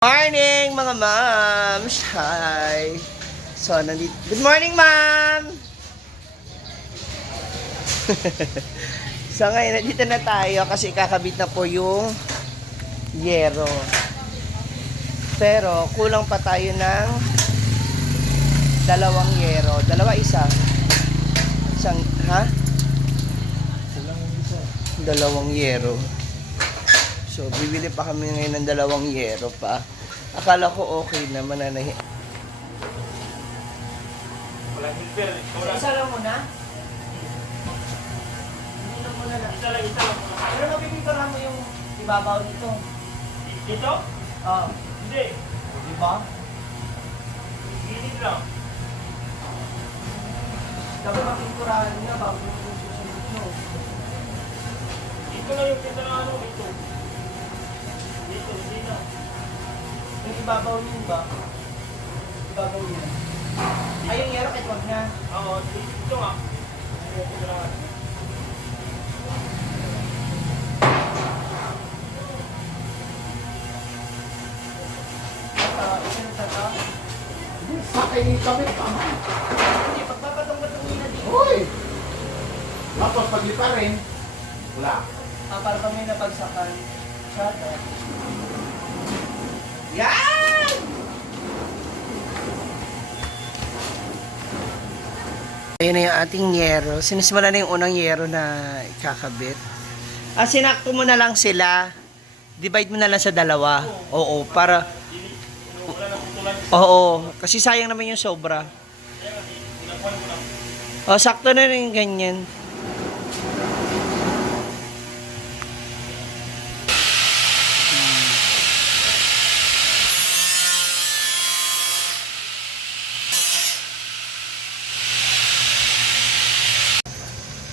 Morning mga moms! Hi! So, nandito. Good morning, ma'am! So, ngayon, nandito na tayo kasi kakabit na po yung yero. Pero, kulang pa tayo ng dalawang yero. Isa. Isang, ha? Dalawang yero. So, bibili pa kami ngayon ng dalawang yero pa. Akala ko okay na, mananahi. Isa lang muna? Hindi lang muna lang. Isa lang muna. Pero mapipinturahan mo yung ibabaw nito. Dito? Oo. Hindi. Diba? Gilid lang. Dapat mapinturahan niya bago yung susunod nyo. Dito na yung pinturahan mo. Dito. Dito. Yung ibabaw niyo ba? Ibabaw niya. Ay, yung yero, kahit wag na. Oo, dito nga. Sakay ni kami tama. Hindi, pagpapatong-patong nila dito. Uy! Tapos paglipa rin, wala. Para pa may napagsakan. Shata. Yan! Ayun na yung ating yero. Sinismula na yung unang yero na ikakabit. Sinakto mo na lang sila. Divide mo na lang sa dalawa. Oo, para... Oo, kasi sayang naman yung sobra. Sakto na rin ganyan.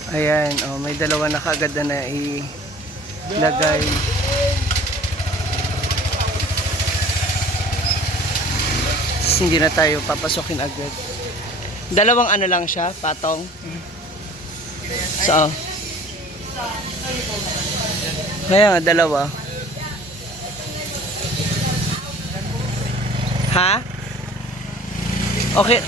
Ayan, may dalawa na kagad na ilagay. Hindi na tayo papasokin agad. Dalawang ano lang siya, patong. So, kaya nga, dalawa. Ha? Okay.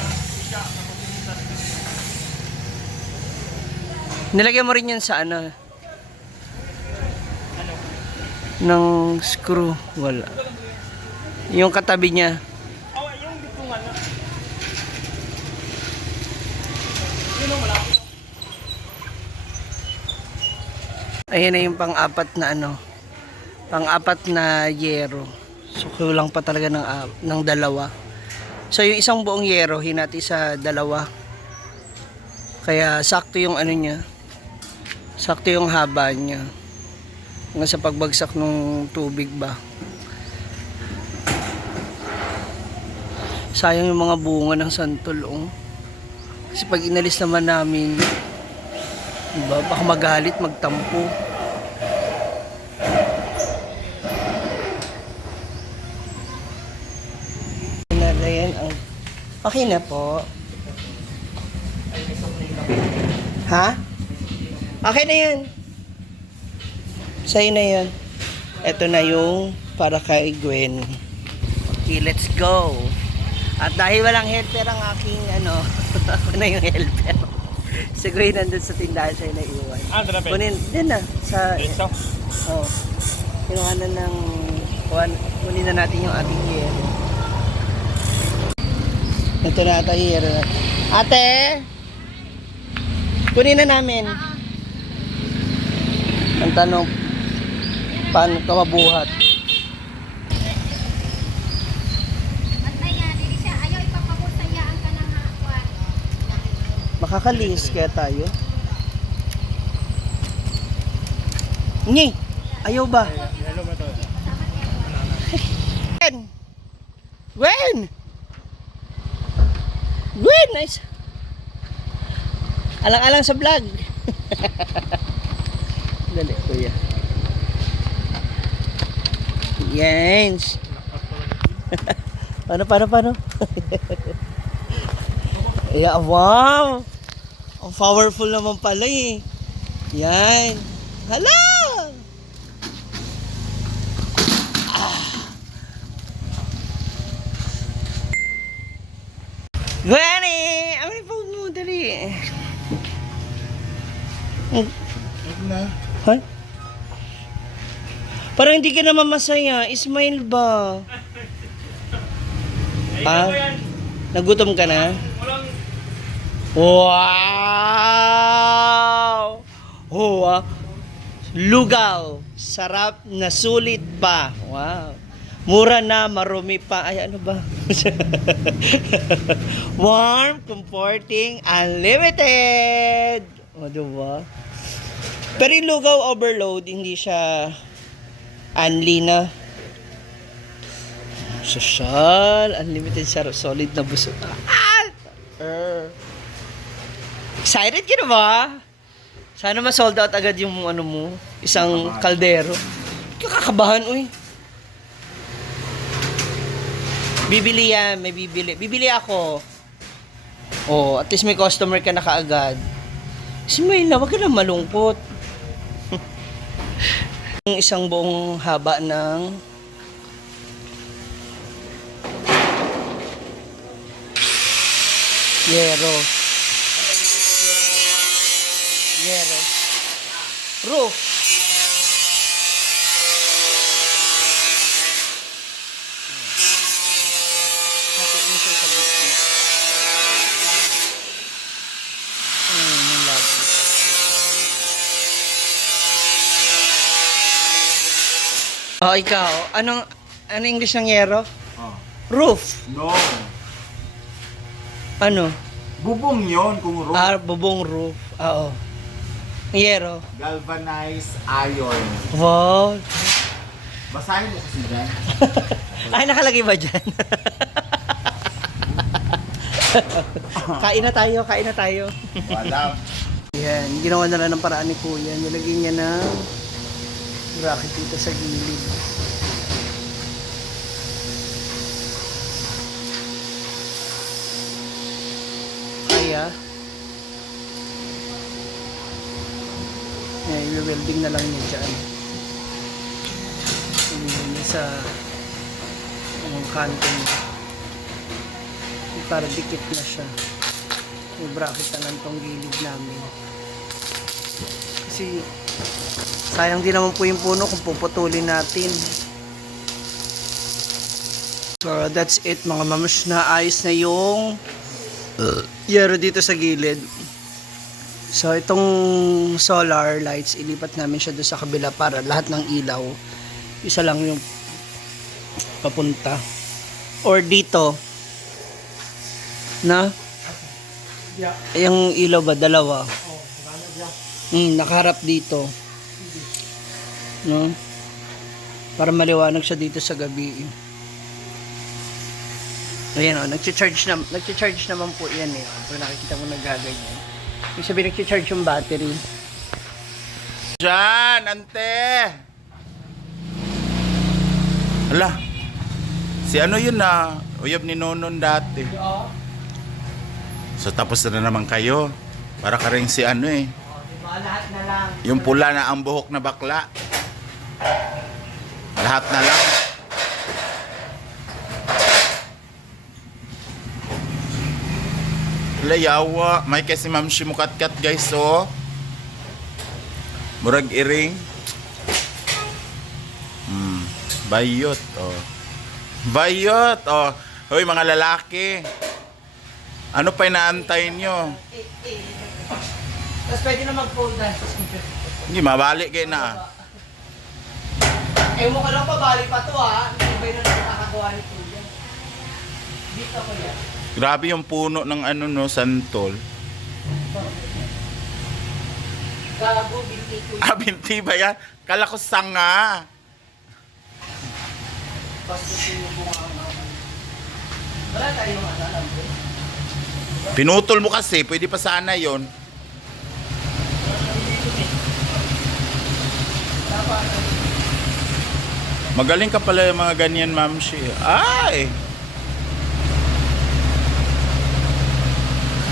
Nilagyan mo rin yan sa ano? Ng screw. Wala. Yung katabi niya. Ayan na yung pang-apat na ano. Pang-apat na yero. So kulang pa talaga ng dalawa. So yung isang buong yero hinati sa dalawa. Kaya sakto yung ano niya. Sakto yung haba niya. Hanggang sa pagbagsak ng tubig ba. Sayang yung mga bunga ng santol. Kasi pag inalis naman namin, diba, baka magalit, magtampo. Okay na po. Ha? Okay na yan. Sa'yo na yan. Ito na yung para kay Gwen. Okay, let's go. At dahil walang helper ang aking ako na yung helper. Siguro yun nandun sa tindahan sa'yo na iwan. Kunin, din na. Kinuha na ng, kunin na natin yung ating yero. Ito na ata yero na. Ate! Kunin na namin. Ang tanong, paano ka mabuhat? Makakalis kaya tayo. Ngi! Ayaw ba? Gwen! Gwen! Gwen! Nice! Alang-alang sa vlog. Dali, kuya. Yes. Paano? Yeah, wow! Ang powerful naman pala eh. Yan. Hala! Gani! Ano yung phone mo? Dali. Huwag na. Hay? Parang hindi ka naman masaya. Ismail ba? Ah? Nagutom ka na? Wow! Oh, lugaw. Sarap na sulit pa. Wow. Mura na, marumi pa. Ay, ano ba? Warm, comforting, unlimited. O, diba? Pero yung lugaw overload, hindi siya unli na. Social, unlimited, sarap, solid na busog. Excited ka na ba? Sana ma-sold out agad yung ano mo, isang kaldero. Kakakabahan, uy. Bibili yan, may bibili. Bibili ako. Oh, at least may customer ka na kaagad. Ismail na, wag ka na malungkot. Yung isang buong haba ng yero. Yero. Roof. Natin isa sa gitna. Yung lapis. Oh, ikaw. Anong English ng yero? Oh. Roof. No. Ano? Bubong yon kung roof. Bubong roof. Oo. Yero. Galvanized iron. Wow. Basahin mo kasi dyan. Ay, nakalagay ba dyan? Kain na tayo, kain na tayo. Wala. Yan, ginawa na lang ng paraan ni Kuya. Nilagay niya ng bracket dito sa gilid. Kaya, i-welding na lang niya dyan. Ilagay niya sa kanto niya. Para dikit na siya. May bracket na lang tong gilid namin. Kasi sayang din naman po yung puno kung puputulin natin. So that's it mga mams, na ayos na yung yero dito sa gilid. So itong solar lights, ilipat namin siya doon sa kabila para lahat ng ilaw isa lang yung papunta. Or dito na yung ilaw ba dalawa? Nakaharap dito. No? Para maliwanag siya dito sa gabi. Ayan o, nagcha-charge naman po yan eh. Pag nakikita mo nagaganyan. Ibig sabihin nagcha-charge yung battery. Diyan, ante! Ala, si ano yun na, uyab ni Nonon dati. So tapos na naman kayo. Para ka rin si ano eh. Diba, lahat na lang. Yung pula na ang buhok na bakla. Lahat na lang. Layawa. May kasi ma'am si mukatkat guys oh. Murag iring. Bayot oh. Bayot oh. Hoy mga lalaki. Ano pa inaantay nyo? Tapos pwede na mag-fold na. Hindi, mabalik kayo na. Eh mo ka lang pabali pa to ha. Hindi ba yun ang nakakagawa ni Kuya? Dito ko yan. Grabe yung puno ng ano no, santol. Gago, binti Kuya. Ah, binti ba yan? Kala ko sanga. Basta sinubungan ako. Wala tayong alam ko. Pinutol mo kasi, pwede pa sana yon. Magaling ka pala yung mga ganyan, ma'am shi. Ay!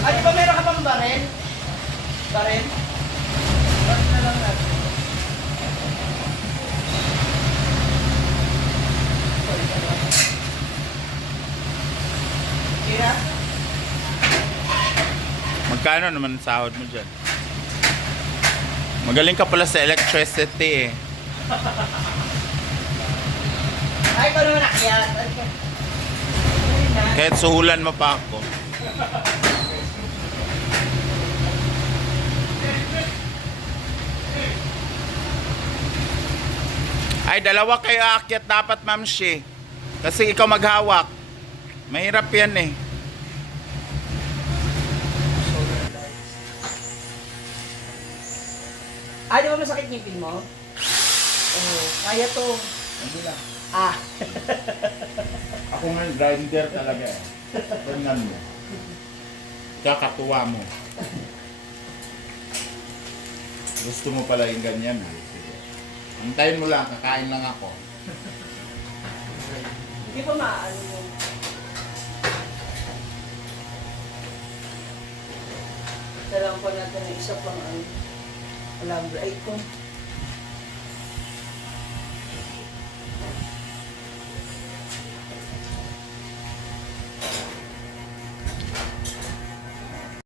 Ay, di ba meron ka pang barel? Barel? Barel na lang natin. Kira? Magkano naman ang sahod mo dyan? Magaling ka pala sa electricity eh. Ay, ko naman nakyat. Kahit suhulan mo pa ako. Ay, dalawa kayo aakyat dapat, Ma'am Shi. Kasi ikaw maghawak. Mahirap yan eh. Ah, di ba masakit ngipin mo? Oo, kaya to. Hindi lang. Ah. Ako nga grinder talaga eh. Tingnan mo. Kakatuwa mo. Gusto mo pala yung ganyan ha? Sige. Hintayin mo lang, kakain lang ako. Hindi pa maano yung... Kailangan pa natin ng isa pang ano. Alambre. Ay, kung...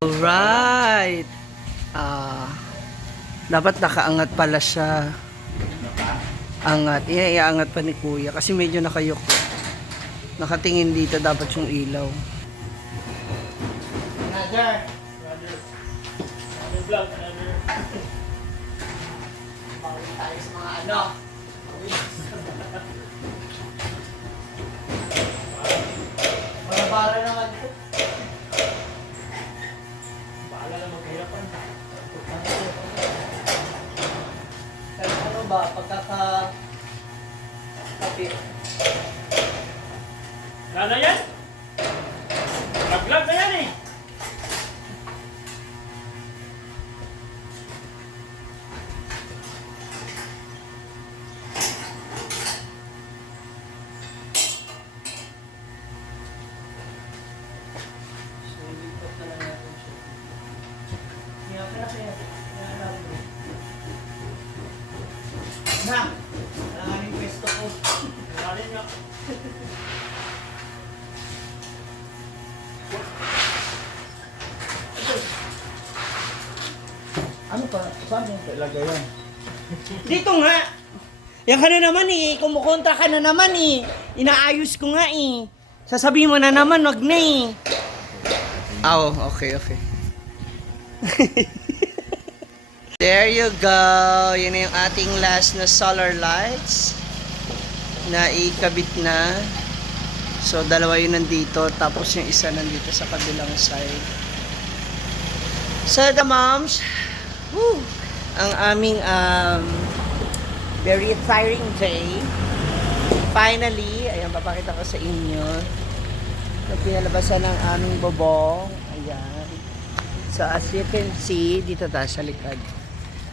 Alright. Dapat nakaangat pala siya. Angat. Iaangat pa ni Kuya kasi medyo nakayok. Nakatingin dito dapat yung ilaw. Another vlog, another. Bawal tayo sa mga ano. Para naman ito. Bahala na maghirapan. Kaya ano ba, pagkakapit. Wala na yan? Laglag na yan eh! So, lipat na lang natin siya. Kaya. Na! Kailangan yung pwesto ko. Wala rin nga. Ano pa? Saan yung ilagay yan? Dito nga! Yan ka na naman eh. Kumukontra ka na naman eh. Inaayos ko nga eh. Sasabihin mo na naman, wag na eh. Oh, okay. There you go. Yun na yung ating last na solar lights. Na ikabit na. So, dalawa yun nandito. Tapos yung isa nandito sa kabilang side. So, the moms, woo, ang aming very tiring day. Finally, ayan, papakita ko sa inyo. So, pinalabasan ng aming bobong. Ayan. So, as you can see, dito tayo sa likod.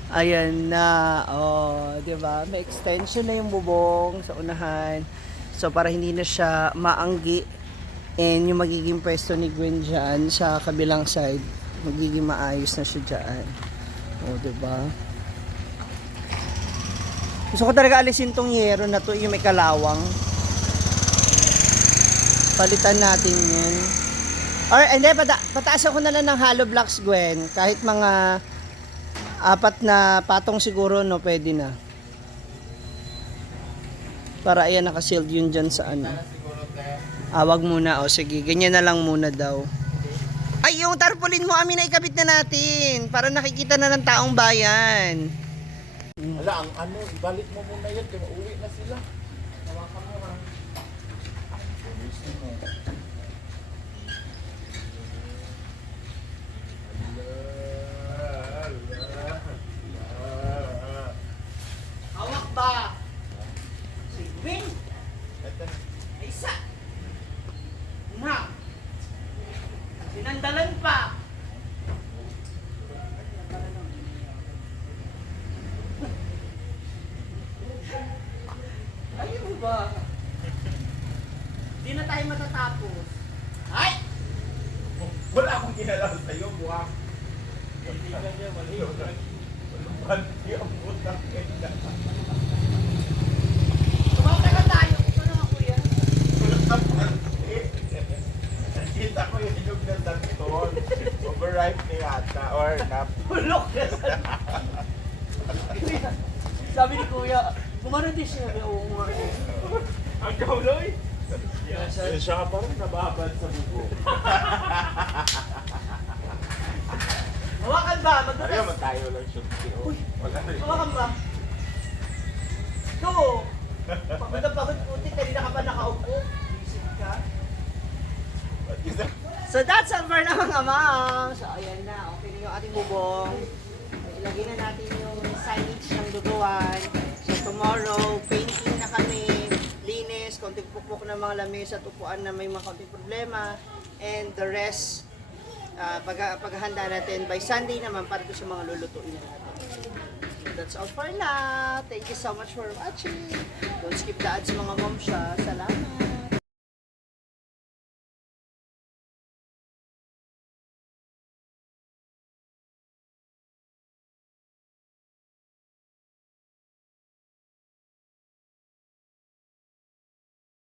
Ayan na. Oh, di ba? May extension na yung bubong sa unahan. So, para hindi na siya maanggi. And yung magiging pwesto ni Gwen dyan sa kabilang side, magiging maayos na siya dyan. O, diba? Gusto ko talaga alisin tong yero na to, yung may kalawang. Palitan natin yun. Or, hindi, pataasan ko na lang ng hollow blocks, Gwen. Kahit mga 4 na patong siguro, no, pwede na. Para ayan, nakasealed yun dyan sa ano. Wag muna, o sige, ganyan na lang muna daw. Ay, yung tarpaulin mo, amin na ikabit na natin. Para nakikita na ng taong bayan. Wala, ang ano, ibalik mo muna yan, kaya uwi na sila. Hawakan mo ha. Ayusin mo. Hawak ba? Si Gwen. Ay, isa. Na. Sinandalan pa. Ayaw mo ba? Di na tayo matatapos. Ay! Wala akong kinalaman sa'yo, buwak. Titigan niya, mali. Banti ang butang kaya. Kumakaroon tayo. Ano nga, kuya? Nakita ko yung hinog ng danton. Sobrang na-ripe ni ata or na Bulok na sabi ni Kuya, gumano din siya. Oo nga. Ang kauloy. siya ka parang nababad sa bubo. Hawakan ba? Ayaw Magdudas. man tayo lang shoot. Wala rin. Hawakan ba? Go! Pagod na pagod puti, kanina ka pa nakaupo. Isip ka. So that's all for now mga ma'am. So ayan na, okay na yung ating bubong. Ilagay na natin yung signage ng duguan. So tomorrow, painting na kami, linis, konting pukpok ng mga lamis at upuan na may mga konting problema. And the rest, paghahanda natin by Sunday naman para doon sa mga lulutuin na natin. So that's all for now. Thank you so much for watching. Don't skip the ads mga mom siya. Salamat.